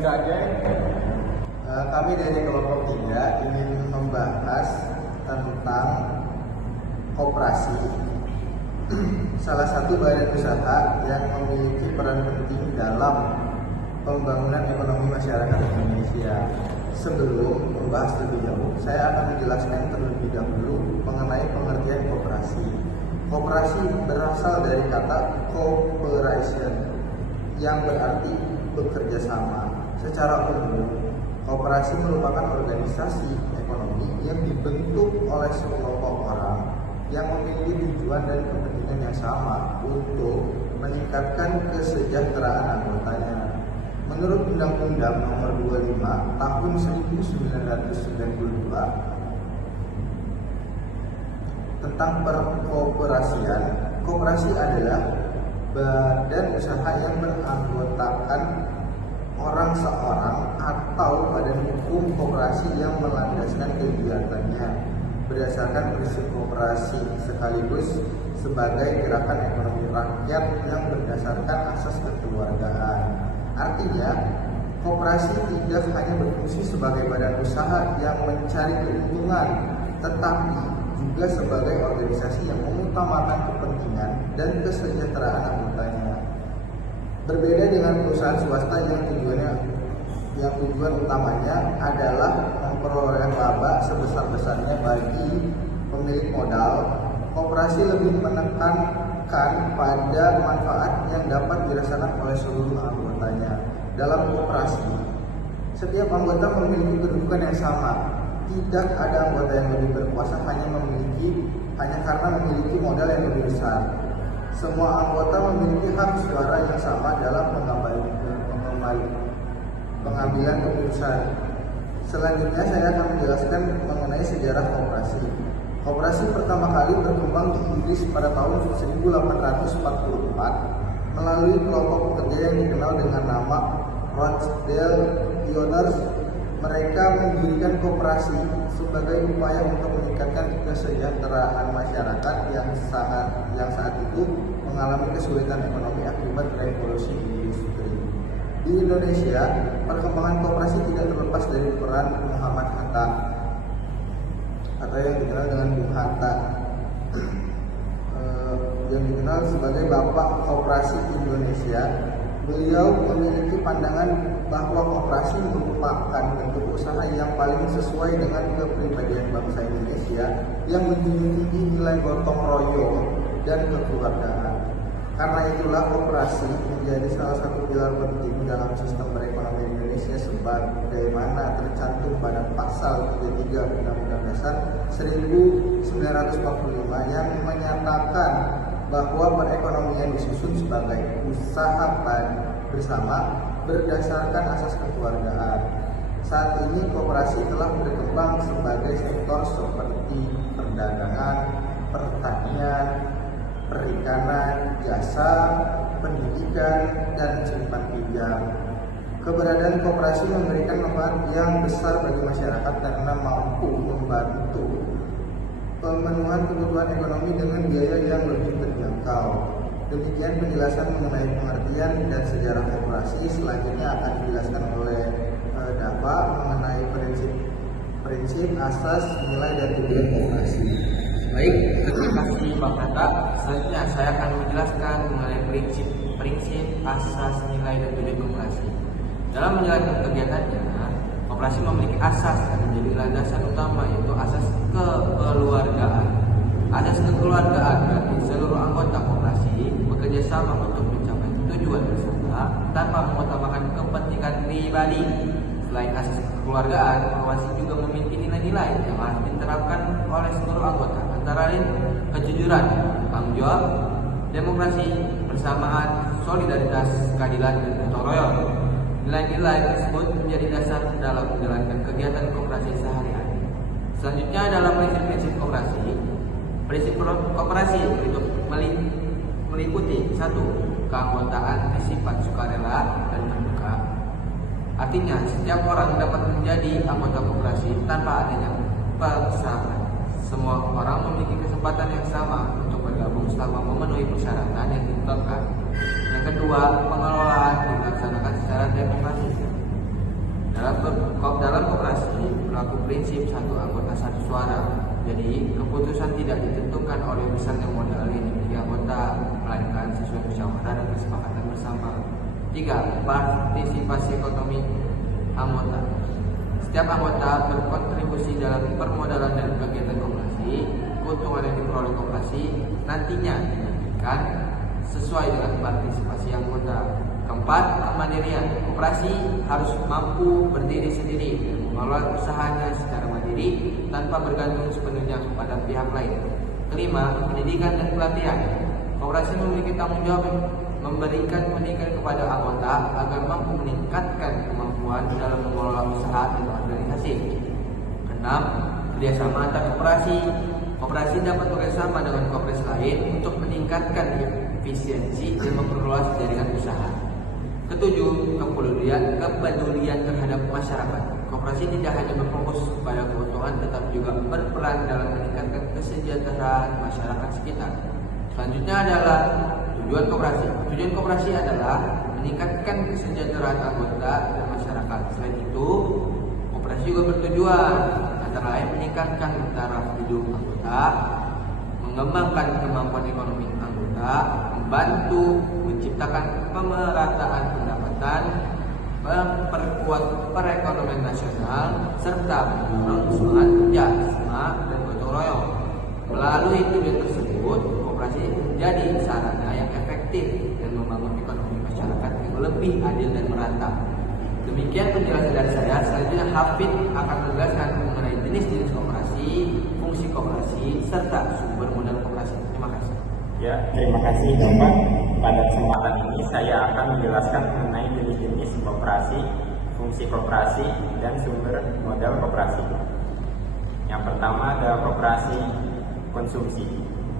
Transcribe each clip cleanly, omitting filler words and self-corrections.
saja. Kami dari kelompok 3 ingin membahas tentang koperasi, salah satu badan usaha yang memiliki peran penting dalam pembangunan ekonomi masyarakat Indonesia. Sebelum membahas lebih jauh, saya akan menjelaskan terlebih dahulu mengenai pengertian koperasi. Koperasi berasal dari kata cooperation yang berarti bekerja sama. Secara umum, koperasi merupakan organisasi ekonomi yang dibentuk oleh sekelompok orang yang memiliki tujuan dan kepentingan yang sama untuk meningkatkan kesejahteraan anggotanya. Menurut Undang-Undang Nomor 25 Tahun 1992 tentang perkooperasian, koperasi adalah badan usaha yang beranggotakan orang seorang atau badan hukum koperasi yang melandaskan kegiatannya berdasarkan prinsip koperasi sekaligus sebagai gerakan ekonomi rakyat yang berdasarkan asas kekeluargaan. Artinya, koperasi tidak hanya berfungsi sebagai badan usaha yang mencari keuntungan, tetapi juga sebagai organisasi yang mengutamakan kepentingan dan kesejahteraan anggotanya. Berbeda dengan perusahaan swasta yang tujuan utamanya adalah memperoleh laba sebesar-besarnya bagi pemilik modal, koperasi lebih menekankan pada manfaat yang dapat dirasakan oleh seluruh anggotanya. Dalam koperasi, setiap anggota memiliki kedudukan yang sama. Tidak ada anggota yang lebih berkuasa hanya karena memiliki modal yang lebih besar. Semua anggota memiliki hak suara yang sama dalam pengambilan keputusan. Selanjutnya saya akan menjelaskan mengenai sejarah koperasi. Koperasi pertama kali berkembang di Inggris pada tahun 1844 melalui kelompok pekerja yang dikenal dengan nama Rochdale Pioneers. Mereka mendirikan koperasi sebagai upaya untuk meningkatkan kesejahteraan masyarakat yang saat itu mengalami kesulitan ekonomi akibat revolusi industri. Di Indonesia, perkembangan koperasi tidak terlepas dari peran Muhammad Hatta atau yang dikenal dengan Bung Hatta, yang dikenal sebagai Bapak Koperasi Indonesia. Beliau memiliki pandangan bahwa koperasi merupakan bentuk usaha yang paling sesuai dengan kepribadian bangsa Indonesia yang menjunjung tinggi nilai gotong royong dan kekeluargaan. Karena itulah koperasi menjadi salah satu pilar penting dalam sistem perekonomian Indonesia sebagaimana tercantum pada pasal 33 Undang-Undang Dasar 1945 yang menyatakan bahwa perekonomian disusun sebagai usaha bersama berdasarkan asas kekeluargaan. Saat ini koperasi telah berkembang sebagai sektor seperti perdagangan, pertanian, perikanan, jasa, pendidikan, dan simpan pinjam. Keberadaan koperasi memberikan manfaat yang besar bagi masyarakat karena mampu membantu pemenuhan kebutuhan ekonomi dengan biaya yang lebih terjangkau. Demikian penjelasan mengenai pengertian dan sejarah koperasi. Selanjutnya akan dijelaskan oleh Dava mengenai prinsip, asas, nilai, dan tujuan koperasi. Baik, terima kasih Bang Hatta. Selanjutnya saya akan menjelaskan mengenai prinsip, asas, nilai, dan tujuan koperasi. Dalam menjalankan kegiatannya, koperasi memiliki asas yang menjadi landasan utama, yaitu asas kekeluargaan. Asas kekeluargaan berarti seluruh anggota koperasi bekerja sama untuk mencapai tujuan bersama tanpa mengutamakan kepentingan pribadi. Selain asas kekeluargaan, koperasi juga memiliki nilai-nilai yang harus diterapkan oleh seluruh anggota, antara lain kejujuran, tanggung jawab, demokrasi, persamaan, solidaritas, keadilan, dan gotong royong. Nilai-nilai tersebut menjadi dasar dalam menjalankan kegiatan koperasi sehari-hari. Selanjutnya adalah prinsip-prinsip koperasi. Prinsip koperasi meliputi 1. Keanggotaan bersifat sukarela dan terbuka. Artinya, setiap orang dapat menjadi anggota koperasi tanpa adanya paksaan. Semua orang memiliki kesempatan yang sama untuk bergabung selama memenuhi persyaratan yang ditetapkan. Yang kedua, pengelolaan dilaksanakan secara demokratis. Dalam koperasi berlaku prinsip satu anggota satu suara. Jadi keputusan tidak ditentukan oleh besarnya modal yang dimiliki anggota, melainkan sesuai musyawarah dan kesepakatan bersama. 3. Partisipasi ekonomi anggota. Setiap anggota berkontribusi dalam permodalan dan kegiatan koperasi. Keuntungan yang diperoleh koperasi nantinya dibagikan sesuai dengan partisipasi anggota. 4. Kemandirian. Koperasi harus mampu berdiri sendiri dan mengelola usahanya secara mandiri tanpa bergantung sepenuhnya kepada pihak lain. 5. Pendidikan dan pelatihan. Koperasi memiliki tanggung jawab memberikan pendidikan kepada anggota agar mampu meningkatkan kemampuan dalam mengelola usaha dan organisasi. 6. Kerjasama antar koperasi. Koperasi dapat bekerjasama dengan koperasi lain untuk meningkatkan efisiensi dan memperluas jaringan usaha. 7. Kepedulian terhadap masyarakat. Koperasi tidak hanya berfokus pada keuntungan tetapi juga berperan dalam meningkatkan kesejahteraan masyarakat sekitar. Selanjutnya adalah tujuan koperasi. Tujuan koperasi adalah meningkatkan kesejahteraan anggota dan masyarakat. Selain itu, koperasi juga bertujuan antara lain meningkatkan taraf hidup anggota, mengembangkan kemampuan ekonomi anggota, membantu menciptakan pemerataan pendapatan, memperkuat perekonomian nasional, serta mendorong semangat kerja, semangat dan gotong royong. Melalui tujuan tersebut, koperasi menjadi sarana yang efektif dan membangun ekonomi masyarakat yang lebih adil dan merata. Demikian penjelasan dari saya. Selanjutnya Hafid akan menjelaskan mengenai jenis-jenis koperasi, fungsi koperasi, serta sumber modal koperasi. Terima kasih. Ya, terima kasih Bapak. Pada kesempatan ini saya akan menjelaskan mengenai jenis-jenis koperasi, fungsi koperasi, dan sumber modal koperasi. Yang pertama adalah koperasi konsumsi.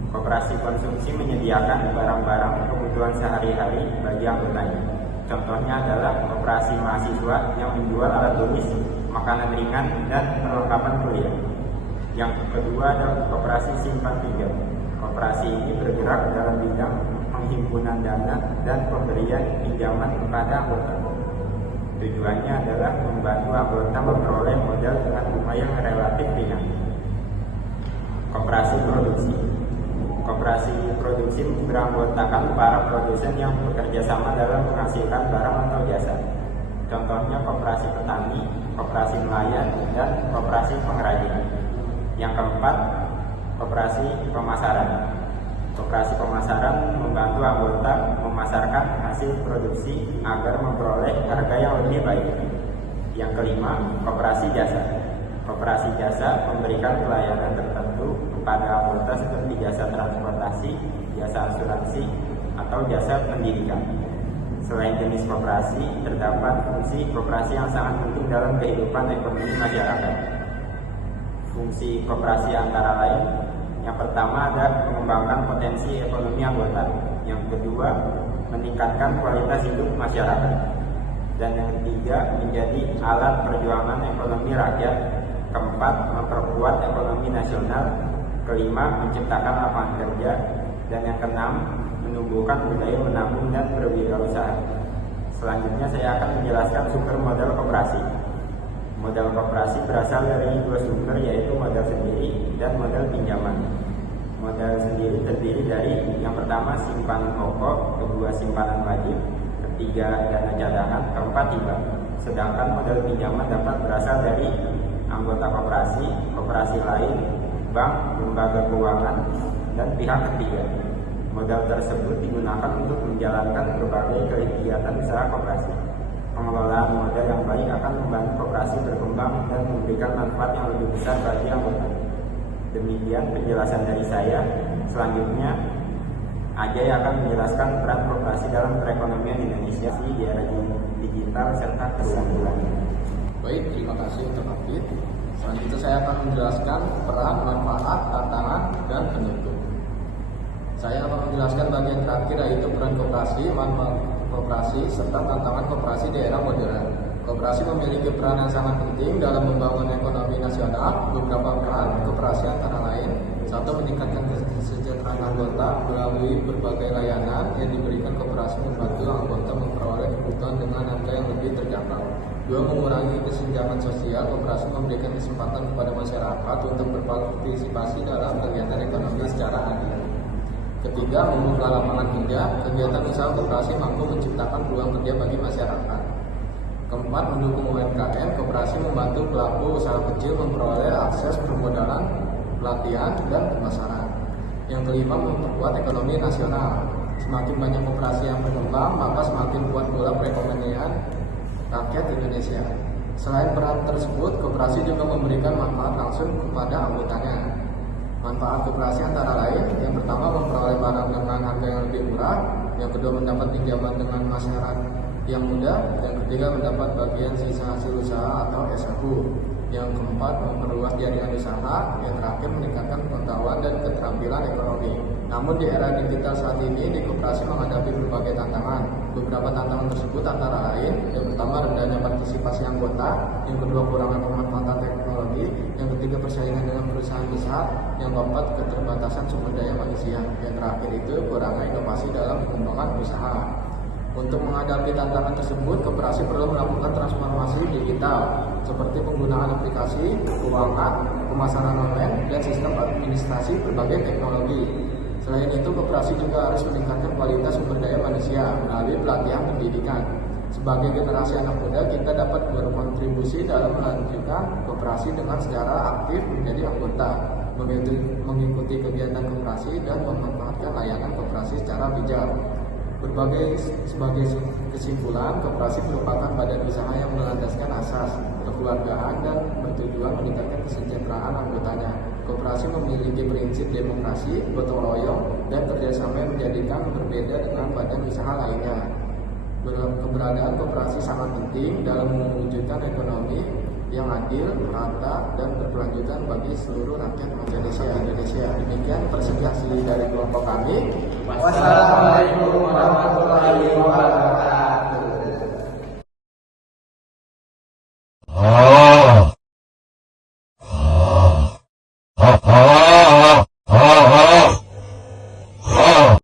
Koperasi konsumsi menyediakan barang-barang kebutuhan sehari-hari bagi anggotanya. Contohnya adalah koperasi mahasiswa yang menjual alat tulis, makanan ringan, dan perlengkapan kuliah. Yang kedua adalah koperasi simpan pinjam. Koperasi ini bergerak dalam bidang penghimpunan dana dan pemberian pinjaman kepada anggota. Tujuannya adalah membantu anggota memperoleh modal dengan bunga yang relatif ringan. Koperasi produksi. Koperasi produksi beranggotakan para produsen yang bekerja sama dalam menghasilkan barang atau jasa. Contohnya koperasi petani, koperasi nelayan, dan koperasi pengrajin. Yang keempat, koperasi pemasaran. Koperasi pemasaran membantu anggota memasarkan hasil produksi agar memperoleh harga yang lebih baik. Yang kelima, koperasi jasa. Koperasi jasa memberikan pelayanan tertentu kepada anggota seperti jasa transportasi, jasa asuransi, atau jasa pendidikan. Selain jenis koperasi, terdapat fungsi koperasi yang sangat penting dalam kehidupan ekonomi masyarakat. Fungsi koperasi antara lain, yang pertama adalah mengembangkan potensi ekonomi anggota. Yang kedua, meningkatkan kualitas hidup masyarakat. Dan yang ketiga, menjadi alat perjuangan ekonomi rakyat. Keempat, memperkuat ekonomi nasional. Kelima, menciptakan lapangan kerja. Dan yang keenam, menumbuhkan budaya menabung dan berwirausaha. Selanjutnya saya akan menjelaskan sumber modal koperasi. Modal koperasi berasal dari dua sumber, yaitu modal sendiri dan modal pinjaman. Modal sendiri terdiri dari yang pertama simpanan pokok, kedua simpanan wajib, ketiga dana cadangan, keempat hibah. Sedangkan modal pinjaman dapat berasal dari anggota koperasi, koperasi lain, bank, lembaga keuangan, dan pihak ketiga. Modal tersebut digunakan untuk menjalankan berbagai kegiatan usaha koperasi. Pengelolaan modal yang baik akan membantu koperasi berkembang dan memberikan manfaat yang lebih besar bagi anggota. Demikian penjelasan dari saya. Selanjutnya, Ajay akan menjelaskan peran koperasi dalam perekonomian Indonesia di era digital serta keunggulan. Baik, terima kasih untuk Hafid. Selanjutnya saya akan menjelaskan peran, manfaat, tantangan, dan penutup. Saya akan menjelaskan bagian terakhir, yaitu peran koperasi, manfaat koperasi, serta tantangan koperasi di era modern. Koperasi memiliki peran yang sangat penting dalam membangun ekonomi nasional. Beberapa peran koperasi antara lain: 1. Meningkatkan kesejahteraan anggota melalui berbagai layanan yang diberikan koperasi membantu anggota memperoleh kebutuhan dengan harga yang lebih terjangkau. 2. Mengurangi kesenjangan sosial. Koperasi memberikan kesempatan kepada masyarakat untuk berpartisipasi dalam kegiatan ekonomi secara adil. Ketiga, membuka lapangan kerja. Kegiatan usaha koperasi mampu menciptakan peluang kerja bagi masyarakat. Keempat, mendukung UMKM. Koperasi membantu pelaku usaha kecil memperoleh akses permodalan, pelatihan, dan pemasaran. Yang kelima, memperkuat ekonomi nasional. Semakin banyak koperasi yang berkembang, maka semakin kuat pula perekonomian rakyat Indonesia. Selain peran tersebut, koperasi juga memberikan manfaat langsung kepada anggotanya. Manfaat koperasi antara lain, yang pertama memperoleh barang dengan harga yang lebih murah, yang kedua mendapat pinjaman dengan masyarakat yang mudah, yang ketiga mendapat bagian sisa hasil usaha atau SHU, yang keempat memperluas jaringan usaha, yang terakhir meningkatkan pengetahuan dan keterampilan ekonomi. Namun di era digital saat ini, di koperasi menghadapi berbagai tantangan. Beberapa tantangan tersebut antara lain, yang pertama rendahnya partisipasi anggota, yang kedua kurangnya pemanfaatan teknologi, yang ketiga persaingan dengan perusahaan besar, yang keempat keterbatasan sumber daya manusia, yang terakhir itu kurangnya inovasi dalam pengembangan usaha. Untuk menghadapi tantangan tersebut, koperasi perlu melakukan transformasi digital seperti penggunaan aplikasi, keuangan, pemasaran online, dan sistem administrasi berbagai teknologi. Selain itu, koperasi juga harus meningkatkan kualitas sumber daya manusia melalui pelatihan pendidikan. Sebagai generasi anak muda, kita dapat berkontribusi dalam melanjutkan koperasi dengan secara aktif menjadi anggota, mengikuti kegiatan koperasi, dan memanfaatkan layanan koperasi secara bijak. Sebagai kesimpulan, koperasi merupakan badan usaha yang melandaskan asas kekeluargaan dan bertujuan meningkatkan kesejahteraan anggotanya. Koperasi memiliki prinsip demokrasi, gotong royong, dan kerjasama yang menjadikan berbeda dengan badan usaha lainnya. Keberadaan koperasi sangat penting dalam mewujudkan ekonomi yang adil, merata, dan berkelanjutan bagi seluruh rakyat Indonesia. Demikian presentasi dari kelompok kami. Wassalamualaikum warahmatullahi wabarakatuh.